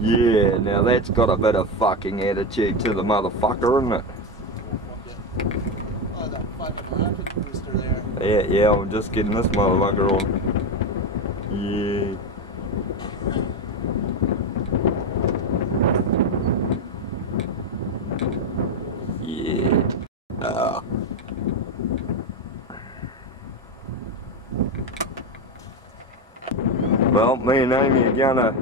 Yeah, now that's got a bit of fucking attitude to the motherfucker, isn't it? Oh, that fucking rocket booster there. Yeah, I'm just getting this motherfucker on. Yeah. Yeah. Well, me and Amy are gonna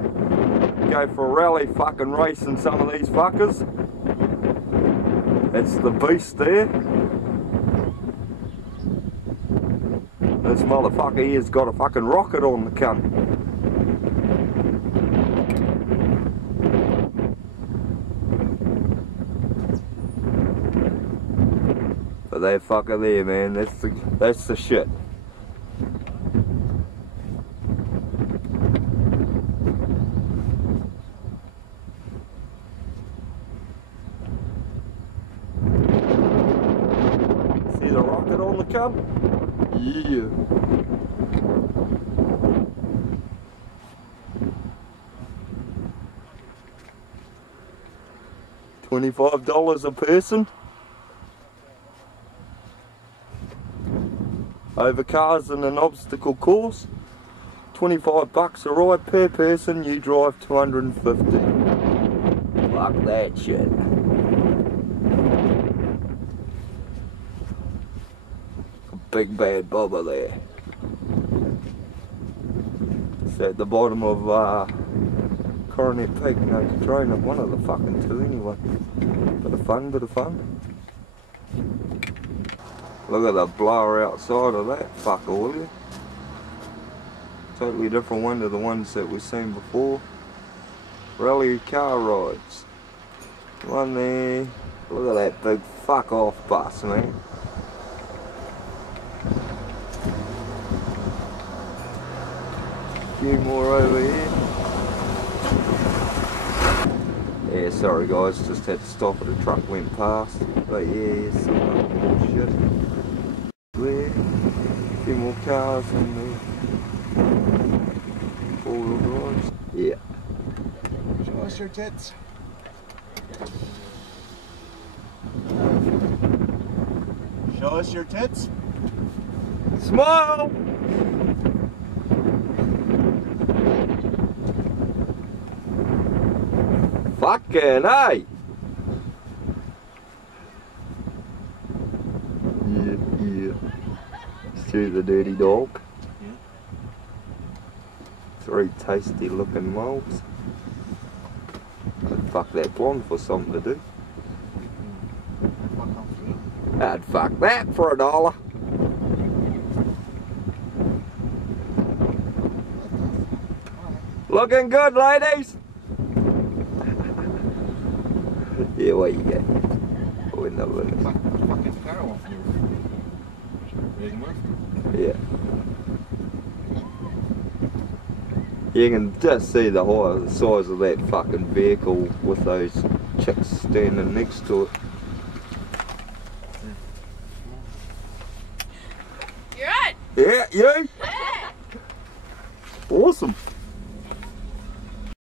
go for a rally fucking racing some of these fuckers. That's the beast there. This motherfucker here's got a fucking rocket on the cunt. But that fucker there, man, that's the shit. See the rocket on the cunt? Yeah. $25 a person. Over cars in an obstacle course. 25 bucks a ride per person, you drive 250. Fuck that shit. Big bad bobber there. It's at the bottom of Coronet Peak, no Cardrona, one of the fucking two anyway. Bit of fun, bit of fun. Look at the blower outside of that fucker, will you? Totally different one to the ones that we've seen before. Rally car rides. One there. Look at that big fuck off bus, man. Few more over here. Yeah, sorry guys, just had to stop at a truck went past. But yeah, some more shit. There. A few more cars in there. Four-wheel drives. Yeah. Show us your tits. Show us your tits. Smile! Fucking hey! Yeah. See the dirty dog. Yeah. 3 tasty looking moles. I'd fuck that blonde for something to do. I'd fuck that for $1. Looking good, ladies! Yeah, what you get? Oh, in the limit. Fucking car off you. Yeah. You can just see the size of that fucking vehicle with those chicks standing next to it. You're on! Yeah, you? Awesome.